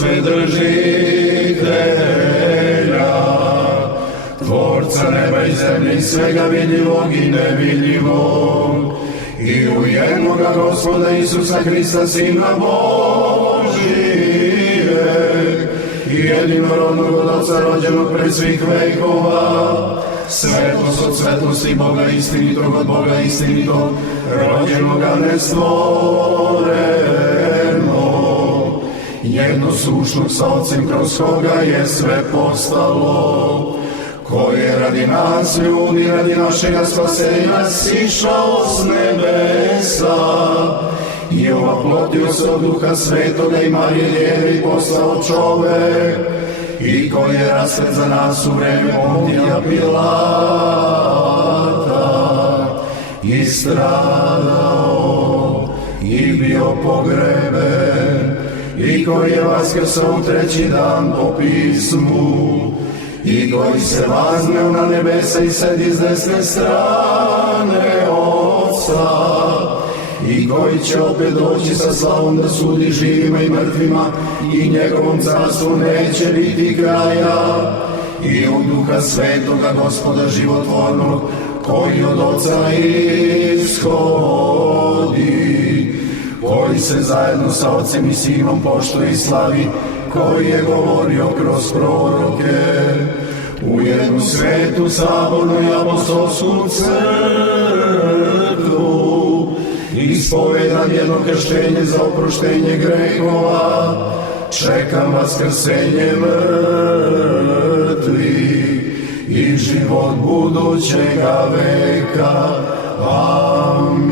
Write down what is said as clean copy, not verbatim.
svedržitelja, Tvorca neba i zemlje i svega vidljivog i nevidljivog, i u jednoga Gospoda Isusa Hrista, Sina Božijeg, i jedinorodnog od Otca rođenog pred svih vekova, svetlost od svetlosti Boga istinitog od Boga istinitog, rođenoga nestvorenog, jednosušnog sa Otcem, kroz koga je sve postalo, koji je radi nas ljudi, radi našega spasenja sišao s nebesa i ovaplotio se od Duha Svetoga i Marije Djeve i postao čovek, i koji je raspet za nas u vreme Pontija Pilata i stradao i bio pogreben, i koji je vaskrsao u treći dan po pismu, i koji se vazneo na nebesa i sedi s desne strane Otca, i koji će opet doći sa slavom da sudi živima i mrtvima, i njegovom carstvu neće biti kraja, i u Duha Svetoga Gospoda životvornog, koji od Otca ishodi, koji se zajedno sa Otcem i Sinom poštuje i slavi, koji je govorio kroz proroke, u jednu svetu, sabornu i apostolsku crkvu, ispovedam jedno krštenje za oproštenje grehova, čekam vaskrsenje mrtvih i život budućega veka. Amin.